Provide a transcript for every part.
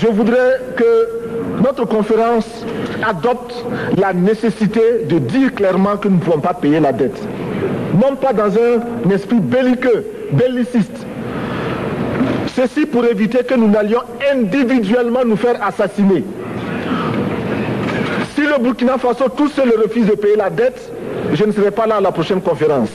Je voudrais que notre conférence adopte la nécessité de dire clairement que nous ne pouvons pas payer la dette. Non pas dans un esprit belliqueux, belliciste. Ceci pour éviter que nous n'allions individuellement nous faire assassiner. Si le Burkina Faso tout seul refuse de payer la dette, je ne serai pas là à la prochaine conférence.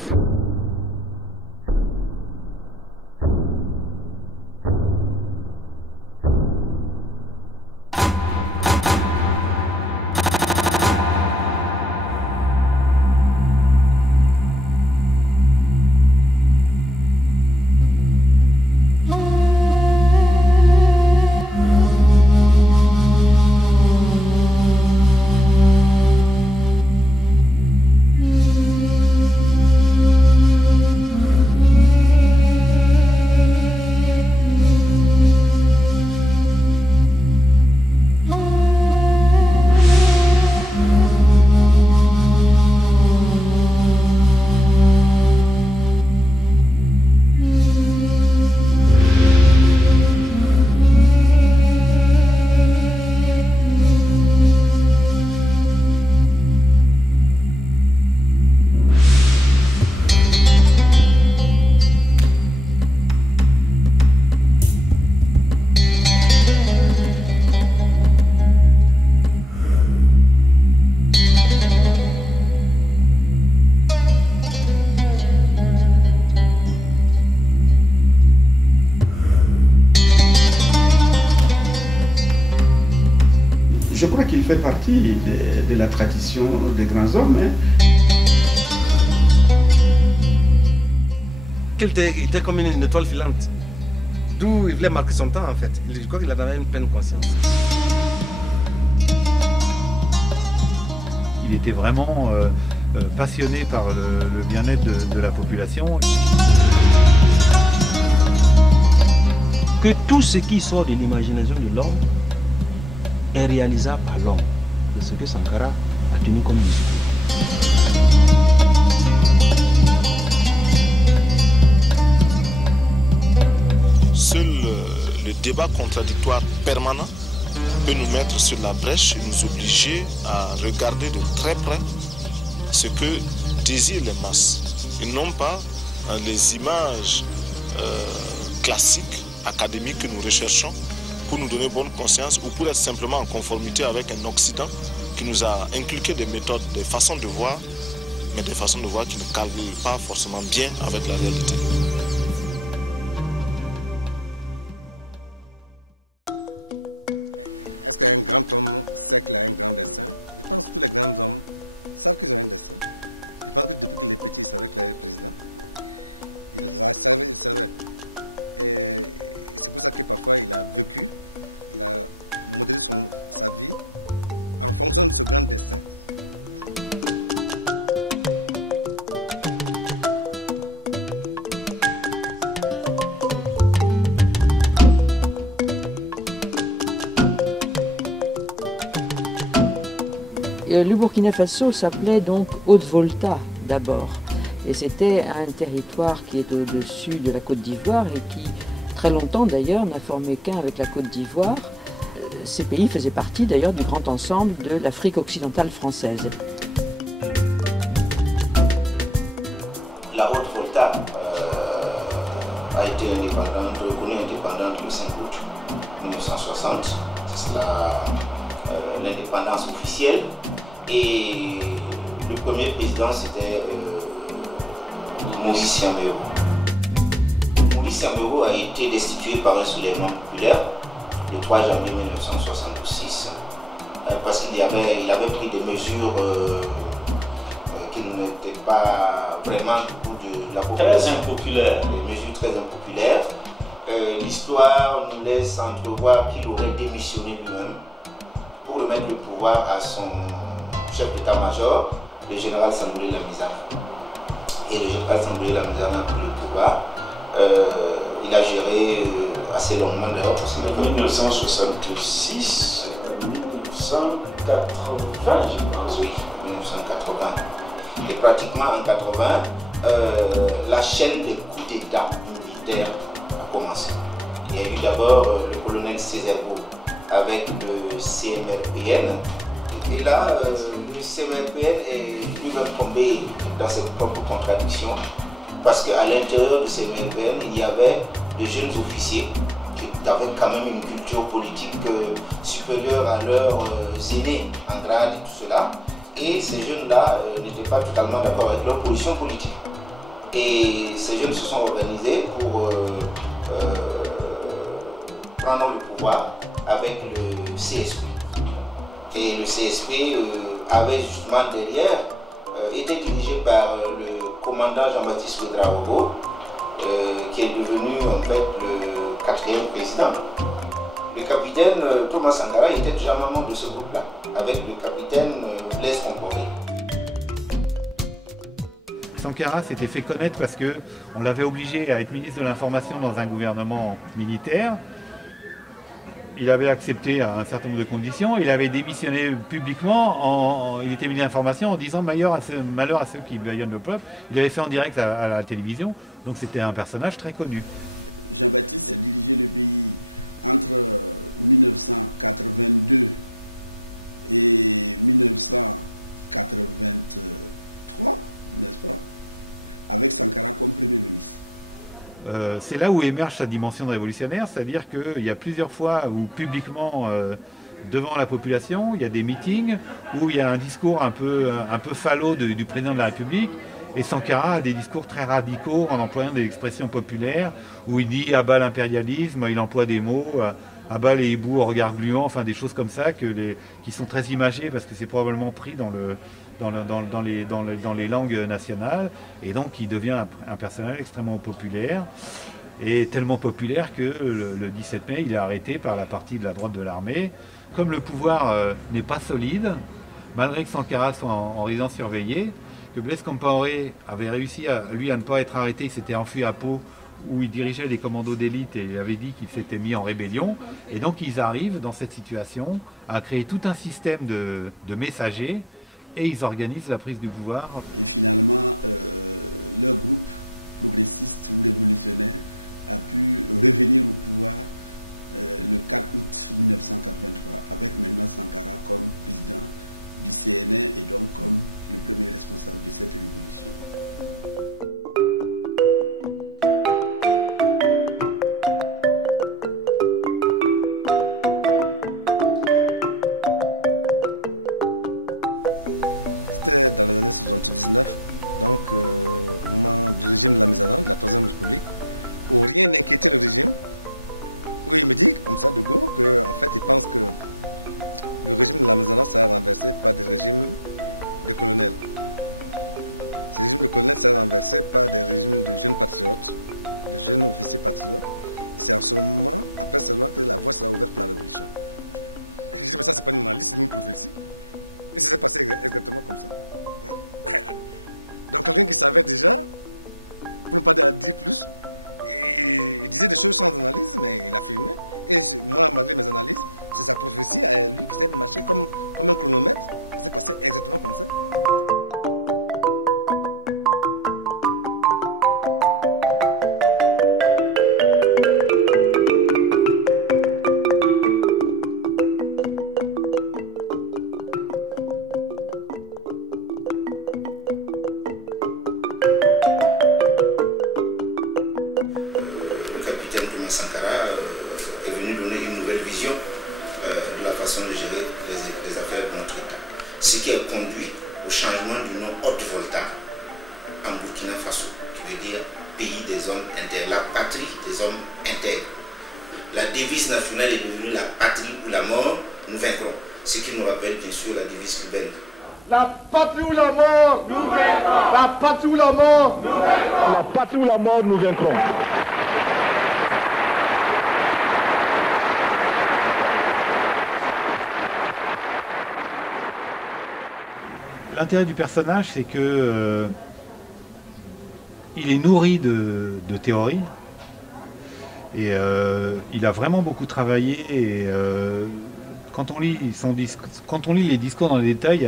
Je crois qu'il fait partie de la tradition des grands hommes. Il était comme une étoile filante. D'où il voulait marquer son temps en fait. Je crois qu'il avait une pleine conscience. Il était vraiment passionné par le bien-être de la population. Que tout ce qui sort de l'imagination de l'homme est réalisable par l'homme. C'est ce que Sankara a tenu comme discours. Seul le débat contradictoire permanent peut nous mettre sur la brèche et nous obliger à regarder de très près ce que désirent les masses et non pas les images classiques, académiques que nous recherchons pour nous donner bonne conscience ou pour être simplement en conformité avec un Occident qui nous a inculqué des méthodes, des façons de voir, mais des façons de voir qui ne calent pas forcément bien avec la réalité. Est-ce qu'un grand homme sait qu'il a un grand destin? Je pense que tous les grands hommes savent qu'ils ont un destin. Je pense que depuis qu'il est petit, il savait qu'il allait être président. Il savait. Et c'est pour ça que parfois il a vécu, il a modélé sa vie en fonction de ce grand destin. Le Burkina Faso s'appelait donc Haute-Volta d'abord. Et c'était un territoire qui est au-dessus de la Côte d'Ivoire et qui, très longtemps d'ailleurs, n'a formé qu'un avec la Côte d'Ivoire. Ces pays faisaient partie d'ailleurs du grand ensemble de l'Afrique occidentale française. La Haute-Volta a été reconnue indépendante le 5 août 1960. C'est l'indépendance officielle. Et le premier président, c'était Maurice Siaméo. Maurice Siaméo a été destitué par un soulèvement populaire le 3 janvier 1966 parce qu'il avait pris des mesures qui n'étaient pas vraiment du goût de la population. Très impopulaires. Des mesures très impopulaires. L'histoire nous laisse entrevoir qu'il aurait démissionné lui-même pour remettre le pouvoir à son chef d'état-major, le général Sangoulé Lamizana. Et le général Sangoulé Lamizana a pris le pouvoir. Il a géré assez longuement d'ailleurs. En 1966, 1980, je pense. Oui, 1980. Et pratiquement en 80, la chaîne des coups d'État militaires a commencé. Il y a eu d'abord le colonel Césaire Beau avec le CMRPN. Et là, le CMRPN est lui-même tombé dans ses propres contradictions, parce qu'à l'intérieur du CMRPN, il y avait de jeunes officiers qui avaient quand même une culture politique supérieure à leurs aînés en grade et tout cela. Et ces jeunes-là n'étaient pas totalement d'accord avec leur position politique. Et ces jeunes se sont organisés pour prendre le pouvoir avec le CSP. Et le CSP avait justement derrière été dirigé par le commandant Jean-Baptiste Ouedraogo, qui est devenu en fait le 4e président. Le capitaine Thomas Sankara était déjà membre de ce groupe-là, avec le capitaine Blaise Compaoré. Sankara s'était fait connaître parce qu'on l'avait obligé à être ministre de l'Information dans un gouvernement militaire. Il avait accepté à un certain nombre de conditions. Il avait démissionné publiquement. Il était ministre de l'Information en disant malheur à ceux qui bâillonnent le peuple. Il avait fait en direct à la télévision. Donc c'était un personnage très connu. Jean-Baptiste a dirigé le pays entre 1982 et 1983, n'est-ce pas, avec Sankara comme Premier ministre. C'est là où émerge sa dimension révolutionnaire, c'est-à-dire qu'il y a plusieurs fois où publiquement, devant la population, il y a des meetings où il y a un discours un peu falot du président de la République, et Sankara a des discours très radicaux en employant des expressions populaires, où il dit « à bas l'impérialisme », il emploie des mots « à bas les hiboux au regard gluant », enfin des choses comme ça qui sont très imagées parce que c'est probablement pris dans les langues nationales, et donc il devient un personnage extrêmement populaire, et tellement populaire que le 17 mai il est arrêté par la partie de la droite de l'armée. Comme le pouvoir n'est pas solide, malgré que Sankara soit en résidence surveillée, que Blaise Compaoré avait réussi à ne pas être arrêté, il s'était enfui à Pau où il dirigeait les commandos d'élite et il avait dit qu'il s'était mis en rébellion, et donc ils arrivent dans cette situation à créer tout un système de messagers. Et ils organisent la prise du pouvoir. Et finalement, leur groupe progressiste ou révolutionnaire a pu revenir au pouvoir le 4 août 1983, avec maintenant Sankara comme président du CNR et donc comme le premier responsable de cette révolution. C'était dans les années 79, donc au moment du régime de la mise en œuvre de la Troisième République, où rien n'inquiétait le régime, où il me dit, comme ça, de go, qu'en fait, il pense que le régime de la mise en œuvre sera renversé par des régimes de colonels. Ces régimes de colonels sera renversé par des régimes de jeunes patriotes, de jeunes officiers patriotes. Et c'est en ce moment, après seulement, que la voie sera ouverte pour la révolution. Et je dis, mais ça, c'est pas une analyse, c'est une prophétie. Et ça s'est passé exactement comme ça. Donc quelqu'un qui savait déjà, pour ne pas dire plus, il disait des choses sans analyse, mais il affirmait. Et moi, malgré mes analyses, c'est sa prophétie à lui qui s'est marché comme un chronomètre. Ça s'est passé exactement comme ça. Nous vaincrons. L'intérêt du personnage, c'est que il est nourri de théories et il a vraiment beaucoup travaillé. Et quand on lit les discours dans les détails, il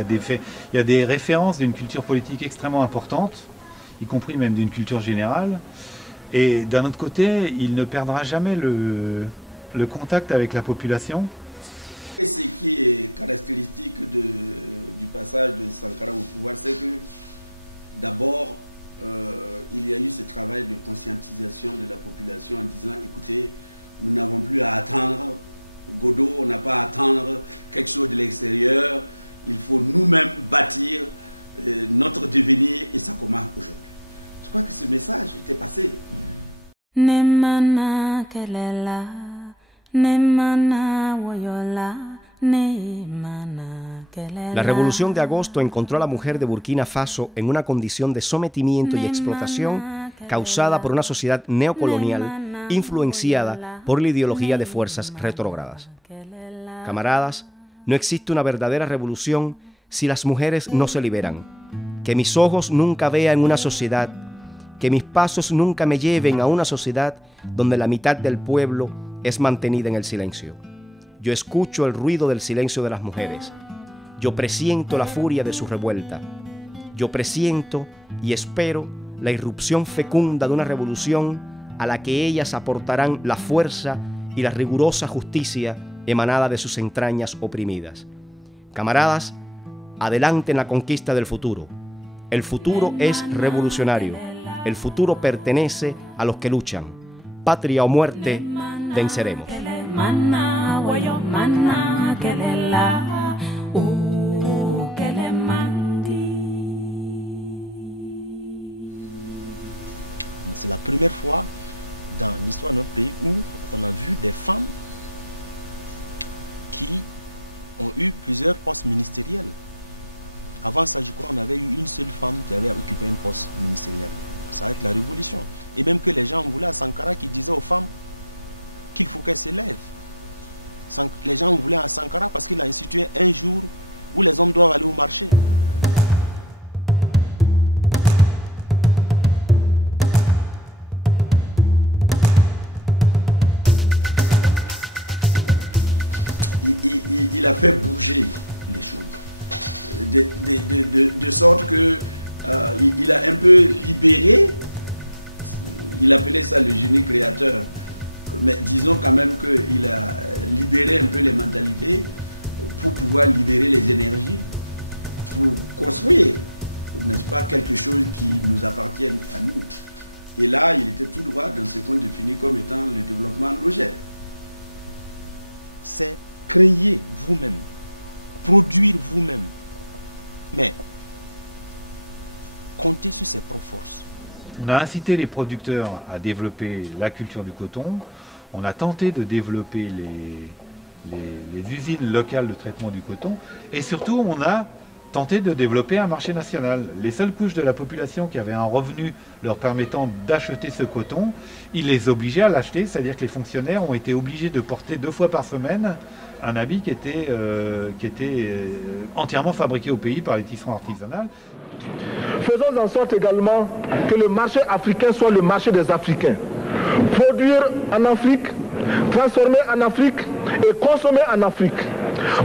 y a des références d'une culture politique extrêmement importante, y compris même d'une culture générale. Et d'un autre côté, il ne perdra jamais le contact avec la population. Et ce qui est caractéristique du passage de Sankara au pouvoir, c'est que d'abord, il y a eu ce travail de conscientisation de la population en disant, écoutez, nous n'avons plus à attendre Godot, on n'a pas à attendre quelque chose de l'extérieur, il faut nous-mêmes bâtir notre devenir et ça commence aujourd'hui. Je crois que ce message était passé. La revolución de agosto encontró a la mujer de Burkina Faso en una condición de sometimiento y explotación causada por una sociedad neocolonial influenciada por la ideología de fuerzas retrógradas. Camaradas, no existe una verdadera revolución si las mujeres no se liberan. Que mis ojos nunca vean una sociedad, que mis pasos nunca me lleven a una sociedad donde la mitad del pueblo es mantenida en el silencio. Yo escucho el ruido del silencio de las mujeres. Yo presiento la furia de su revuelta. Yo presiento y espero la irrupción fecunda de una revolución a la que ellas aportarán la fuerza y la rigurosa justicia emanada de sus entrañas oprimidas. Camaradas, adelante en la conquista del futuro. El futuro es revolucionario. El futuro pertenece a los que luchan. Patria o muerte, venceremos. C'est la première fois dans l'histoire de notre pays où on a vu des femmes qui ont eu plusieurs postes ministériels. Avant ça, je crois qu'on avait eu une seule femme qui avait occupé un poste ministériel. C'est avec la révolution. Et même que les gens voulaient à Sankara qui disait aux femmes qu'il faut qu'elles s'élèvent. Les gens voulaient à Sankara parce qu'il a institué un jour où les hommes doivent aller au marché. Il a fait bouger les choses. De sorte que il a un peu libéré, il appelait ça le génie créateur, mais disons quand même qu'il a libéré un peu les mentalités pour pouvoir libérer les énergies, pour construire, n'est-ce pas, quelque chose qui nous appartient à nous. Et là, il était tout droit dans ce qu'on définit comme étant le développement endogène. C'est créer vous-même, produire vous-même, mais compter sur ses propres forces. On a incité les producteurs à développer la culture du coton, on a tenté de développer les usines locales de traitement du coton, et surtout on a tenté de développer un marché national. Les seules couches de la population qui avaient un revenu leur permettant d'acheter ce coton, ils les obligeaient à l'acheter, c'est-à-dire que les fonctionnaires ont été obligés de porter 2 fois par semaine un habit qui était entièrement fabriqué au pays par les tisserands artisanales. Faisons en sorte également que le marché africain soit le marché des Africains. Produire en Afrique, transformer en Afrique et consommer en Afrique.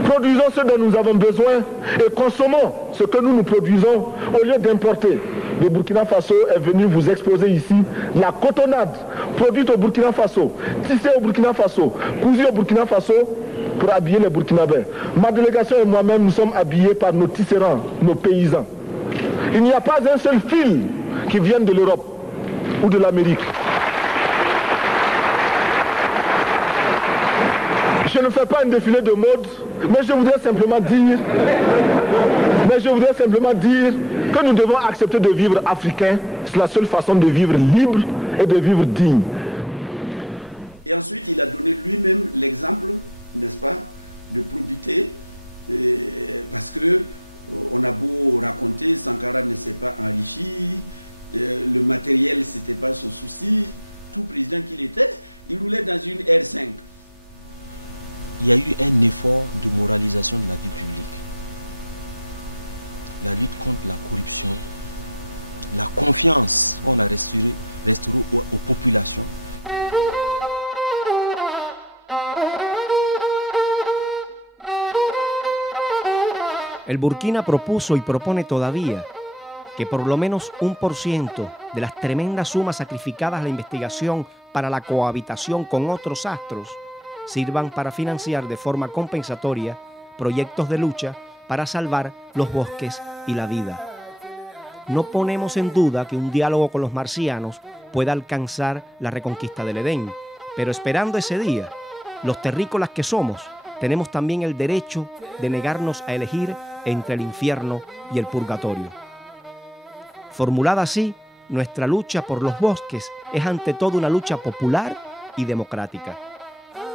Produisons ce dont nous avons besoin et consommons ce que nous produisons au lieu d'importer. Le Burkina Faso est venu vous exposer ici la cotonnade produite au Burkina Faso, tissée au Burkina Faso, cousue au Burkina Faso pour habiller les Burkinabés. Ma délégation et moi-même, nous sommes habillés par nos tisserands, nos paysans. Il n'y a pas un seul fil qui vienne de l'Europe ou de l'Amérique. Je ne fais pas un défilé de mode, mais je voudrais simplement dire que nous devons accepter de vivre africain. C'est la seule façon de vivre libre et de vivre digne. Et ensuite, il a donné lui-même l'exemple, n'est-ce pas, de probité, parce que on a beau raconter, Sankara ne s'est pas enrichi, le matériel, ce n'était pas son souci. Tout président qu'il était, il roulait dans une R5. Il y a eu un effort de moralisation de la vie publique. La lutte contre la corruption, la confiance qu'on a restaurée aux populations. El Burkina propuso y propone todavía que por lo menos 1% de las tremendas sumas sacrificadas a la investigación para la cohabitación con otros astros sirvan para financiar de forma compensatoria proyectos de lucha para salvar los bosques y la vida. No ponemos en duda que un diálogo con los marcianos pueda alcanzar la reconquista del Edén, pero esperando ese día, los terrícolas que somos, tenemos también el derecho de negarnos a elegir entre el infierno y el purgatorio. Formulada así, nuestra lucha por los bosques es ante todo una lucha popular y democrática.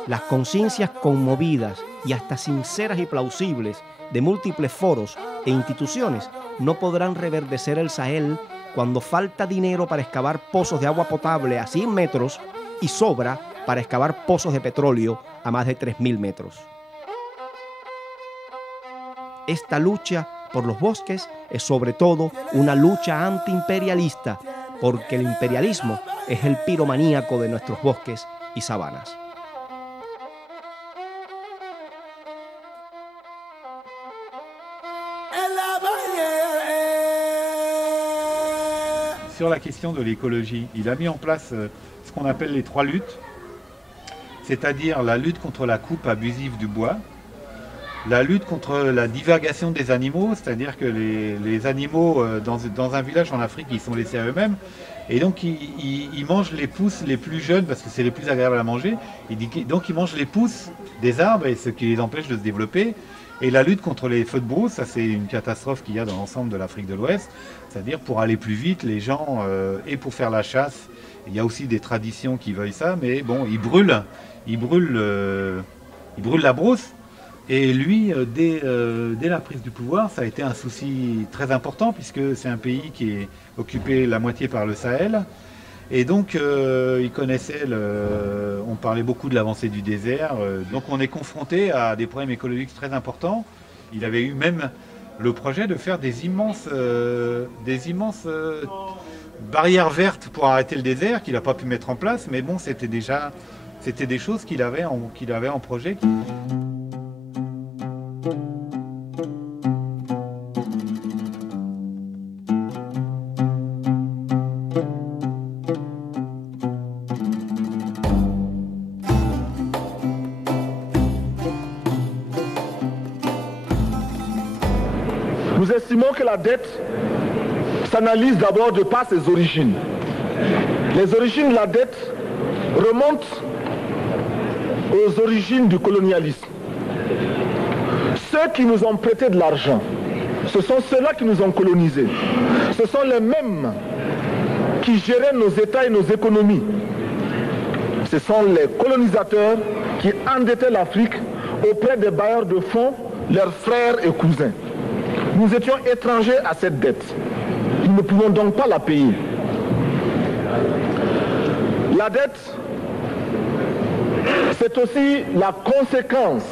Las conciencias conmovidas y hasta sinceras y plausibles de múltiples foros e instituciones no podrán reverdecer el Sahel cuando falta dinero para excavar pozos de agua potable a 100 metros y sobra para excavar pozos de petróleo a más de 3.000 metros. Esta lucha por los bosques es sobre todo una lucha antiimperialista, porque el imperialismo es el piromaníaco de nuestros bosques y sabanas. Sur la question de l'écologie, il a mis en place ce qu'on appelle les 3 luttes, c'est-à-dire la lutte contre la coupe abusive du bois, la lutte contre la divagation des animaux, c'est-à-dire que les animaux dans un village en Afrique, ils sont laissés à eux-mêmes, et donc ils mangent les pousses les plus jeunes parce que c'est les plus agréables à manger, donc ils mangent les pousses des arbres et ce qui les empêche de se développer. Et la lutte contre les feux de brousse, ça c'est une catastrophe qu'il y a dans l'ensemble de l'Afrique de l'Ouest, c'est-à-dire pour aller plus vite, les gens, et pour faire la chasse, il y a aussi des traditions qui veuillent ça, mais bon, ils brûlent la brousse. Et lui, dès la prise du pouvoir, ça a été un souci très important puisque c'est un pays qui est occupé la moitié par le Sahel. Et donc, il connaissait, on parlait beaucoup de l'avancée du désert. Donc on est confronté à des problèmes écologiques très importants. Il avait eu même le projet de faire des immenses barrières vertes pour arrêter le désert qu'il n'a pas pu mettre en place. Mais bon, c'était des choses qu'il avait en projet. Nous estimons que la dette s'analyse d'abord de par ses origines. Les origines de la dette remontent aux origines du colonialisme. Ceux qui nous ont prêté de l'argent, ce sont ceux-là qui nous ont colonisés. Ce sont les mêmes qui géraient nos États et nos économies. Ce sont les colonisateurs qui endettaient l'Afrique auprès des bailleurs de fonds, leurs frères et cousins. Nous étions étrangers à cette dette. Nous ne pouvons donc pas la payer. La dette, c'est aussi la conséquence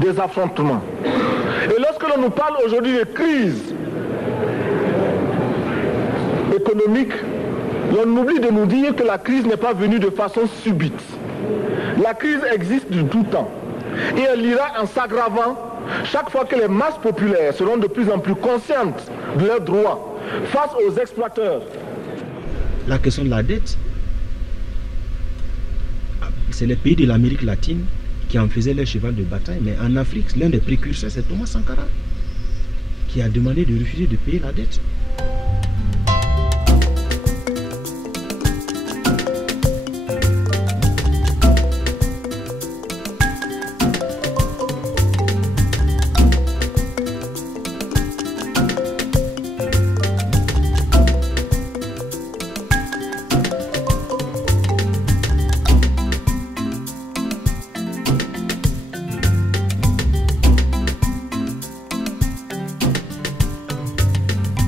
des affrontements. Et lorsque l'on nous parle aujourd'hui de crise économique, l'on oublie de nous dire que la crise n'est pas venue de façon subite. La crise existe de tout temps. Et elle ira en s'aggravant chaque fois que les masses populaires seront de plus en plus conscientes de leurs droits face aux exploiteurs. La question de la dette, c'est les pays de l'Amérique latine qui en faisaient leur cheval de bataille, mais en Afrique, l'un des précurseurs, c'est Thomas Sankara, qui a demandé de refuser de payer la dette.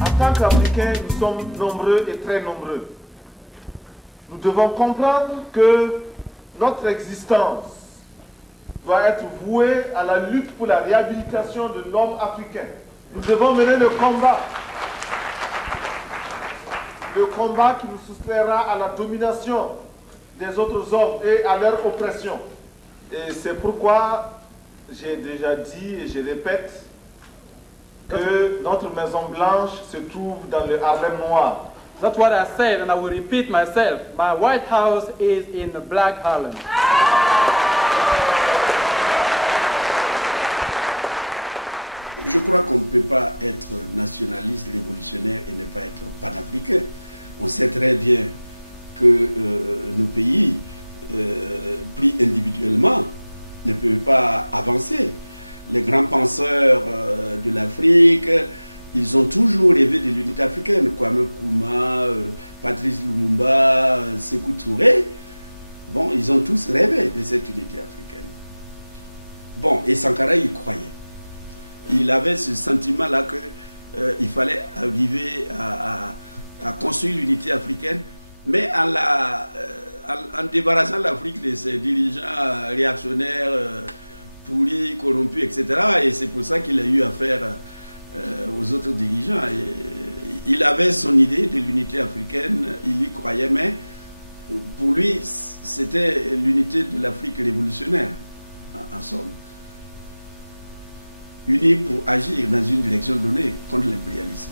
En tant qu'Africains, nous sommes nombreux et très nombreux. Nous devons comprendre que notre existence doit être vouée à la lutte pour la réhabilitation de l'homme africain. Nous devons mener le combat qui nous soustraira à la domination des autres hommes et à leur oppression. Et c'est pourquoi j'ai déjà dit et je répète que notre Maison Blanche se trouve dans le Harlem noir. That's what I said, and I will repeat myself. My White House is in the Black Harlem. Je crois qu'on ne peut pas être nationaliste, révolutionnaire et ne pas être panafricain. On sait très bien que nos pays, pris individuellement, ne peuvent pas avancer. Les grands penseurs de l'Afrique, ils ont toujours rêvé de l'unité africaine. Kwame Nkrumah, Patrice Lumumba, Sékou Touré, bon, ils ont tous rêvé de cette unité africaine. Bon, et Sankara y croyait. Il avait ce sentiment-là qu'il fallait arriver à construire l'unité africaine, mais en débarrassant l'Afrique de ses dirigeants réactionnaires, pourris, corrompus, etc. Et c'est pour ça qu'il a eu affaire aux autres dirigeants. Et il avait son idée de l'unité africaine, il y croyait, mais pour lui, c'était l'unité de l'Afrique révolutionnaire, en somme. Unis pour agir dans une direction donnée contre l'impérialisme.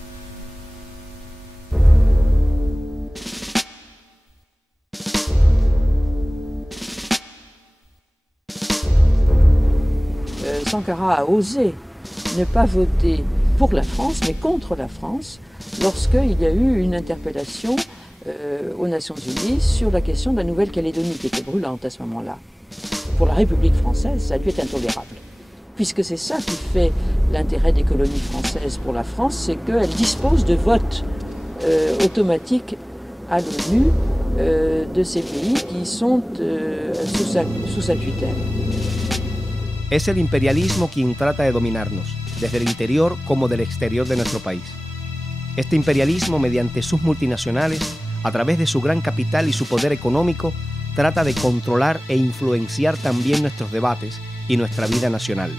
Sankara a osé ne pas voter pour la France, mais contre la France, lorsqu'il y a eu une interpellation aux Nations Unies sur la question de la Nouvelle-Calédonie, qui était brûlante à ce moment-là. Pour la République française, ça lui est intolérable. Puisque c'est ça qui fait l'intérêt des colonies françaises pour la France, c'est qu'elles disposent de votes automatiques à l'ONU de ces pays qui sont sous sa tutelle. Es el imperialismo quien trata de dominarnos, desde el interior como del exterior de nuestro país. Este imperialismo, mediante sus multinacionales, a través de su gran capital y su poder económico, trata de controlar e influenciar también nuestros debates y nuestra vida nacional.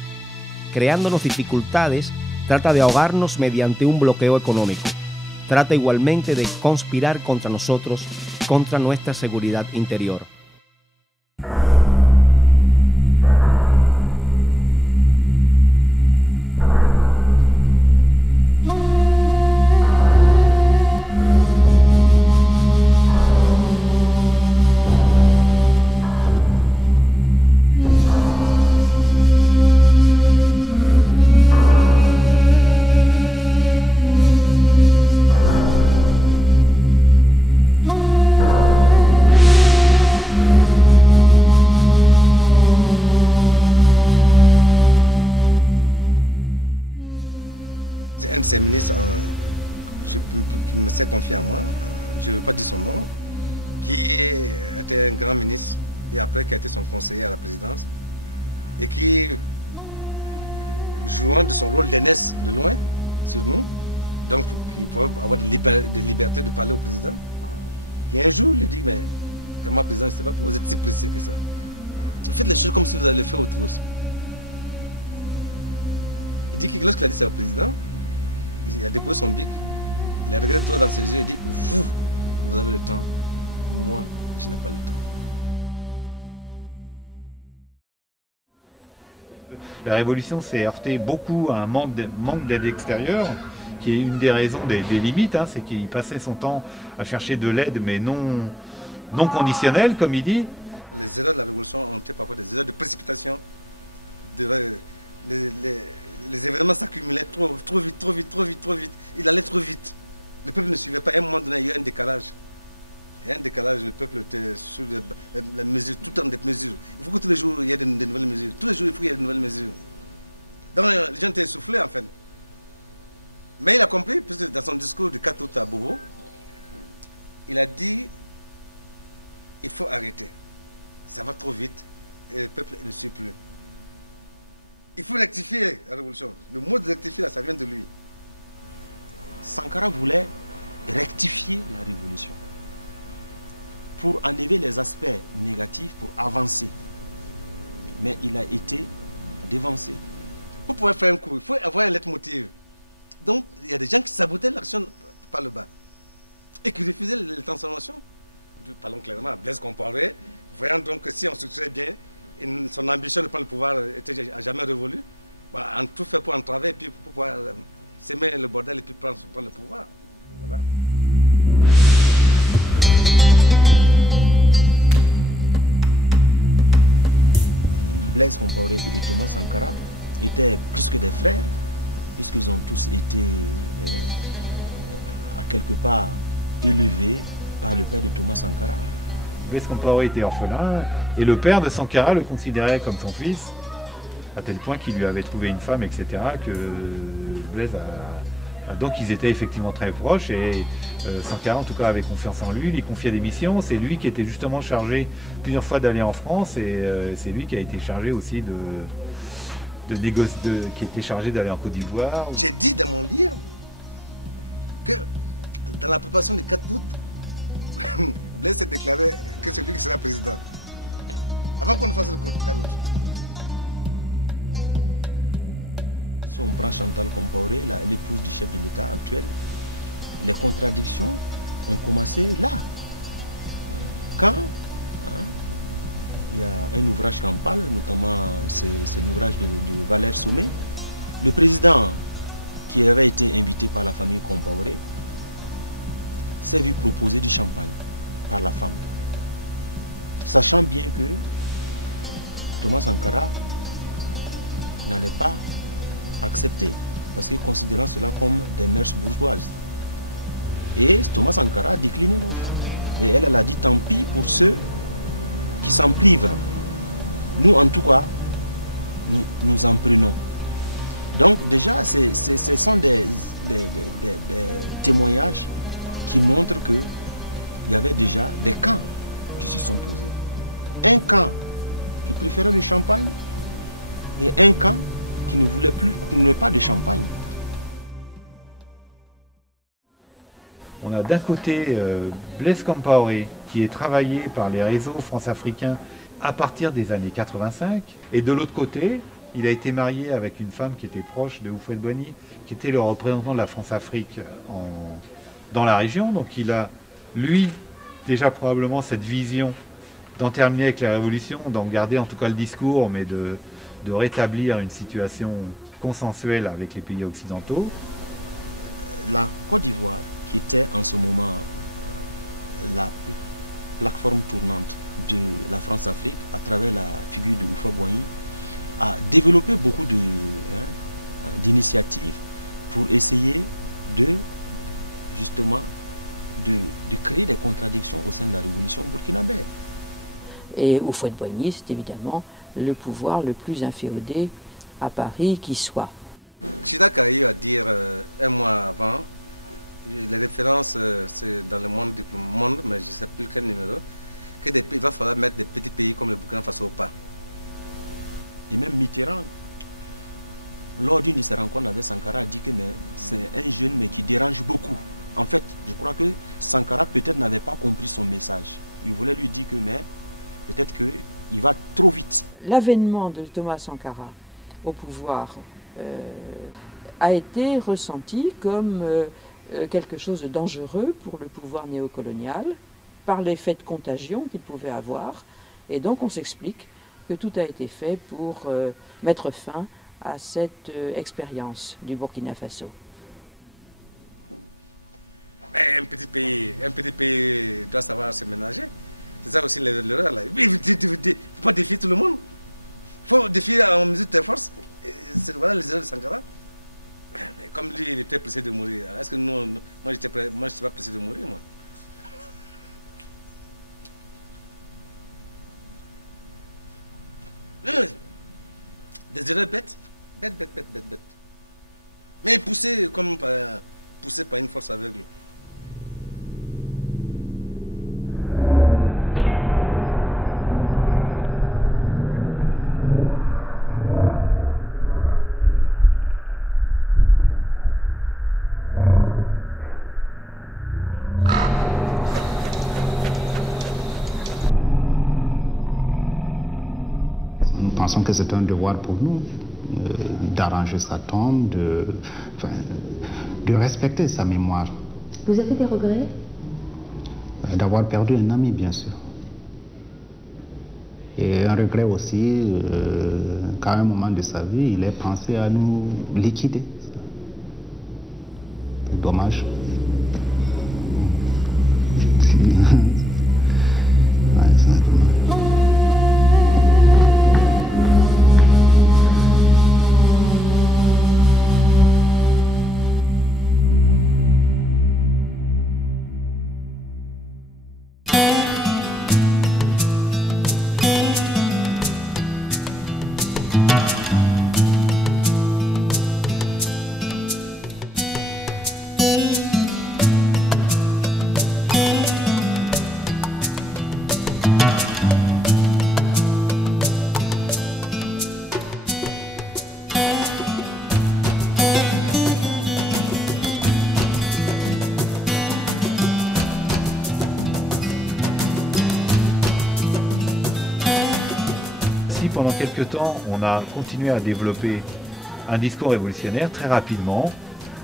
Creándonos dificultades, trata de ahogarnos mediante un bloqueo económico. Trata igualmente de conspirar contra nosotros, contra nuestra seguridad interior. Un de ces ministres, qui me s'est confié à moi, je ne veux pas dire son nom, qui était un grand ministre et après qui a été son conseiller à la présidence et qui, jouant de son rôle d'aînesse de loin sur nous, donc il faut avoir de liberté de parler au président, et un jour il lui dit, mais comment président, je ne sais pas pourquoi vous êtes si pressé que ça. Faites les choses comme si vous allez faire autre chose. Il dit que lorsqu'il a dit ça au président, il a déposé son bic, il a regardé droit dans ses yeux et dit, vous avez le temps, moi, je n'ai pas le temps. La révolution s'est heurtée beaucoup à un manque d'aide extérieure, qui est une des raisons des limites, hein, c'est qu'il passait son temps à chercher de l'aide, mais non conditionnelle, comme il dit. Les erreurs de la révolution ont été parfois des erreurs de précipitation. Les événements s'accumulaient trop vite. Il allait trop vite. Le peuple ne suivait pas. À un moment donné, il y a eu un décalage. Il y a un décalage, le peuple était sous la mesure, tout le temps des mesures. Il faut que tous les jours, il y ait des nouvelles mesures. Tous les jours, il faut qu'il y ait de nouvelles mesures. Donc, les gens étaient essoufflés, en fait. Mais il a compris, puisque dans son discours du 4 août à Bobo, il a dit, il faut arrêter. Ça va trop vite et le peuple ne suit plus. Il faut rectifier la révolution. Le mot de rectifier, là, ça vient de lui. Sankara voulait rectifier la révolution pour enlever les aspects négatifs, pour avancer. Mais il a été dévancé. Pour pouvoir faire un coup, il faut avoir un leitmotiv. Donc, il y a des gens qui sabotaient l'action par le bas et qui refusaient les transformations. Parlons clairement, Blaise Compaoré, voyant donc que si on structurait bien, son ambition de prendre le pouvoir n'a jamais révolu. Bah, on tout fait pour entraver et puis pour pouvoir s'aimer le bordel et puis prendre le pouvoir. Voilà. Blaise Compaoré et Thomas Sankara étaient plus que des frères. puisqu'ils ont tous été à quelque part élevés par le père de Thomas Sankara. Blaise Compaoré était orphelin et le père de Sankara le considérait comme son fils, à tel point qu'il lui avait trouvé une femme, etc. que Blaise a... Donc ils étaient effectivement très proches et Sankara en tout cas avait confiance en lui, lui confiait des missions. C'est lui qui était justement chargé plusieurs fois d'aller en France et c'est lui qui a été chargé aussi qui était chargé d'aller en Côte d'Ivoire. J'ai dit dans mon livre que dans la préparation du 4 août, Blaise s'est déclaré que c'est lui qui sera président. Avant qu'on ne fasse le 4 août. Si on prend Chantal Compaoré, l'épouse du chef de l'État actuel, les contradictions ont commencé là. Quand il y a un ouvrage qui en parle, notamment c'est l'ouvrage de Valère Sommet, le président qui avait été invité par la famille Compaoré s'est vu proposer du champagne par la femme, sachant bien que Thomas Sankara n'allait pas accepter, parce qu'il considérant cela comme des mœurs bourgeoises. Et Thomas Sankara a décliné l'offre. Et elle a dit tant pis pour ceux qui s'en privent. Nous, en tout cas, nous en prenons. Donc déjà, ce sont des témoignages qui montrent qu'il y avait déjà des camps qui se sont posés. Un camp qui préférait le champagne et un camp qui ne voulait pas de champagne. On a d'un côté Blaise Compaoré qui est travaillé par les réseaux france-africains à partir des années 85 et de l'autre côté il a été marié avec une femme qui était proche de Houphouët-Boigny qui était le représentant de la France-Afrique dans la région. Donc il a lui déjà probablement cette vision d'en terminer avec la révolution, d'en garder en tout cas le discours, mais de rétablir une situation consensuelle avec les pays occidentaux. La Côte d'Ivoire, qui était en ce moment la plateforme tournante de la France-Afrique à travers la figure de Houphouët-Boigny, a développé beaucoup d'initiatives pour essayer justement de créer des contradictions au sein de la révolution burkinabé. Et Houphouët-Boigny, c'est évidemment le pouvoir le plus inféodé à Paris qui soit. Chirac a eu à dire un mois avant, les références c'est dans le monde, mais je ne sais plus quel numéro, qu'il va falloir mettre des petits pays comme le Burkina Faso au pas. Et même Mitterrand, lors d'une de ses rencontres avec Sankara, a dit que c'est un jeune mais qui dérange beaucoup. En fait, je crois que Sankara peut-être n'avait pas compris son message. Il voulait lui dire que peut-être qu'il va trop vite. L'avènement de Thomas Sankara au pouvoir a été ressenti comme quelque chose de dangereux pour le pouvoir néocolonial, par l'effet de contagion qu'il pouvait avoir. Et donc on s'explique que tout a été fait pour mettre fin à cette expérience du Burkina Faso. Un petit pays doit savoir se ménager. C'est ça aussi l'erreur là. Il ne faut pas défier tout le monde. Il faut défier en mesure de tes forces. Voilà les erreurs de Sankara. Mais comme lui, il était pressé de mourir. Est-ce que moi, je n'étais pas pressé de mourir, moi? Des erreurs bêtes. Bêtes. Mais poussé par une force aveugle. Nous pensons que c'est un devoir pour nous d'arranger sa tombe, de respecter sa mémoire. Vous avez des regrets? D'avoir perdu un ami, bien sûr. Et un regret aussi qu'à un moment de sa vie, il ait pensé à nous liquider. C'est dommage. Ouais, c'est dommage. si pendant quelques temps, on a continué à développer un discours révolutionnaire, très rapidement,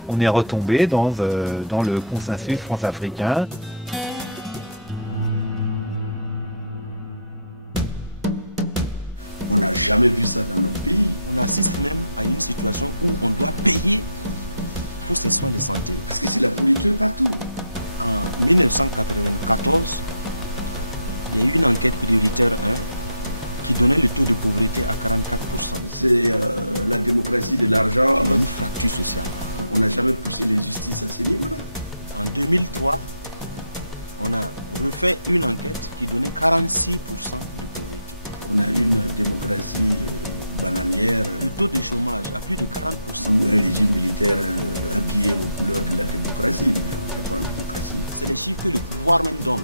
on est retombé dans le consensus france-africain. On n'a jamais vu ça dans notre pays. On assiste même à une situation où on doit payer pour ses soins de santé. Parce que c'est la pourriture partout. En 1994, il y a eu une enquête prioritaire 1 qui donnait le taux de pauvreté à 44%. C'est la démocratie de l'argent. Il y a une fracture sociale. On n'a jamais poussé les justices à ce niveau-là. En 2003, on a refait une enquête qui donnait 46% de pauvreté. On a une démocratie bananière. Le taux de chômage à plus de 40%. Ou un régime militaire habillé aux couleurs de la démocratie. C'est les chiffres que le pouvoir même donne.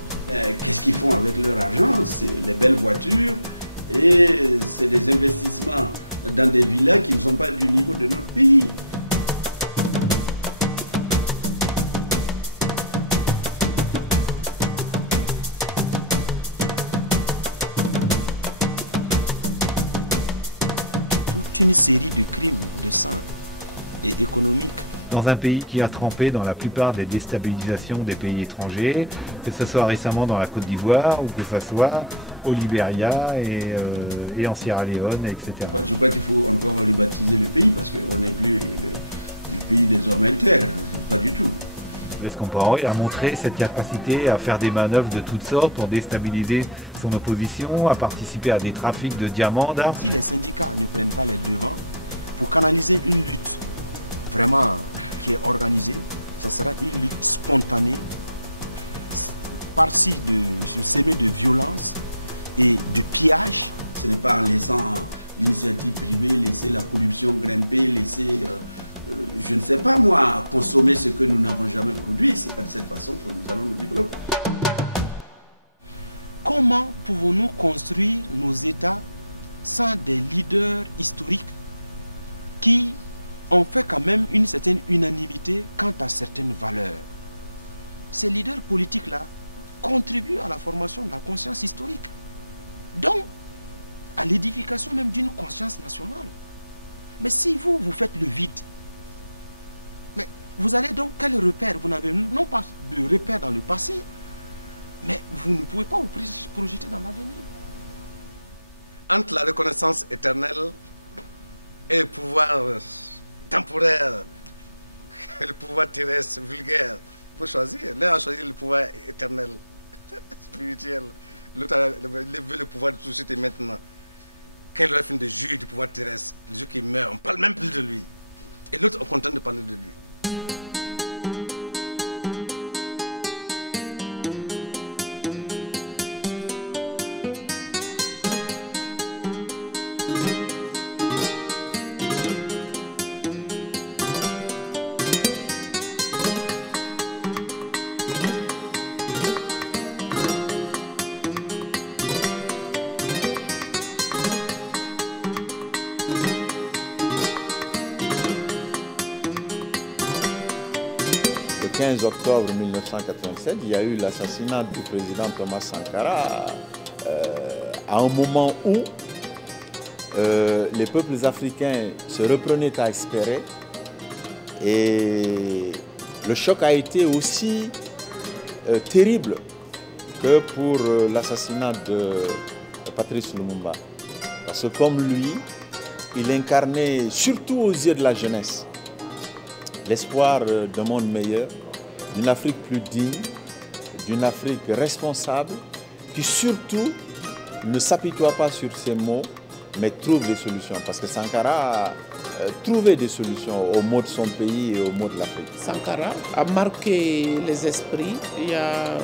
Qu'est-ce qu'ils font avec leur argent? C'est les belles voitures et c'est des investissements dans des villas qui ne sont pas du niveau de notre pays. Une série de crimes de sang et économiques. Dans un pays qui a trempé dans la plupart des déstabilisations des pays étrangers, que ce soit récemment dans la Côte d'Ivoire ou que ce soit au Libéria et en Sierra Leone, etc. Je crois qu'il faut encore rebaptiser le pays parce qu'on n'est plus le pays des hommes internes, pas du tout. Est-ce qu'on peut a montré cette capacité à faire des manœuvres de toutes sortes pour déstabiliser son opposition, à participer à des trafics de diamants, d'armes? Si les syndicats ne prennent pas les devants pour canaliser une lutte vraiment qui est organisée, ça sera une lutte spontanée, par-ci de s'aimer de violence et de pillage. Ce n'est pas en laissant l'initiative privée, laisser la corruption grimper, laisser... je ne sais pas moi, consommer ce que nous n'avons jamais produit, c'est pas de cette façon que nous allons nous développer. Comment pouvons-nous construire nos États sans des leaders historiques qui ont fait quand même une certaine unanimité quant à certaines valeurs? Ces leaders politiques-là contribuent à la formation de la conscience historique, donc à l'édification même d'une conscience nationale. Mais si vous faites le vide, mais vous allez donc, quel repère? Vous n'avez non pas de repère dans le passé, mais vous ne pouvez pas vous projeter dans l'avenir. Entre la reconnaissance éternelle et le pouvoir temporaire, et le pouvoir terrestre, vulgaire, il faut choisir. L'un a choisi le pouvoir éternel, spirituel. L'autre veut le pouvoir de tout de suite et maintenant. Quand il aura fini de jouir du pouvoir terrestre, le jour qui meurt, on ne parle même plus de lui. Et l'autre, on est content de parler de lui. Le 15 octobre 1987, il y a eu l'assassinat du président Thomas Sankara à un moment où les peuples africains se reprenaient à espérer et le choc a été aussi terrible que pour l'assassinat de Patrice Lumumba. Parce que comme lui, il incarnait surtout aux yeux de la jeunesse l'espoir d'un monde meilleur, d'une Afrique plus digne, d'une Afrique responsable, qui surtout ne s'apitoie pas sur ses mots, mais trouve des solutions. Parce que Sankara a trouvé des solutions aux maux de son pays et aux maux de l'Afrique. Sankara a marqué les esprits. Il y a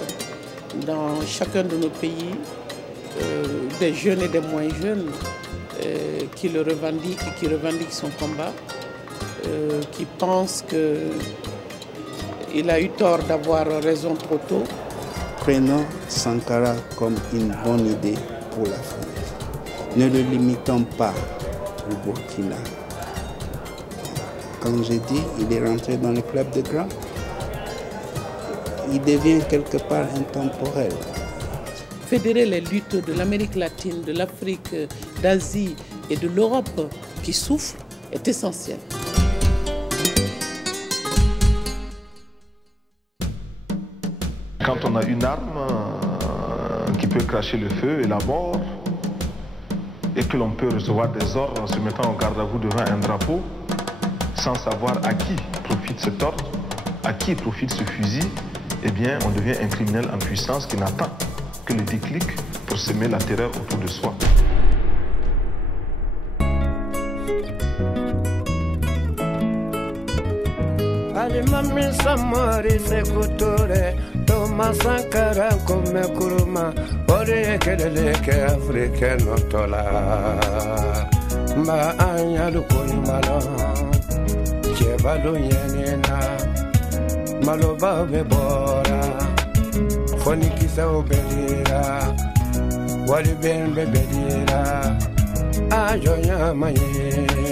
dans chacun de nos pays des jeunes et des moins jeunes qui le revendiquent et qui revendiquent son combat. Qui pense qu'il a eu tort d'avoir raison trop tôt. Prenons Sankara comme une bonne idée pour l'Afrique. Ne le limitons pas au Burkina. Comme j'ai dit, il est rentré dans le club des grands. Il devient quelque part intemporel. Fédérer les luttes de l'Amérique latine, de l'Afrique d'Asie et de l'Europe qui souffrent est essentielle. Quand on a une arme qui peut cracher le feu et la mort, et que l'on peut recevoir des ordres en se mettant au garde-à-vous devant un drapeau, sans savoir à qui profite cet ordre, à qui profite ce fusil, eh bien on devient un criminel en puissance qui n'attend que le déclic pour semer la terreur autour de soi. Alimami samari sekutore Toma Sankara kome kuruma Ore keleleke Afrike notola Ma anyalu koimala Chevalu yenina Maloba bebora Fonikisa obelira Wali ben bebelira Ajoya maye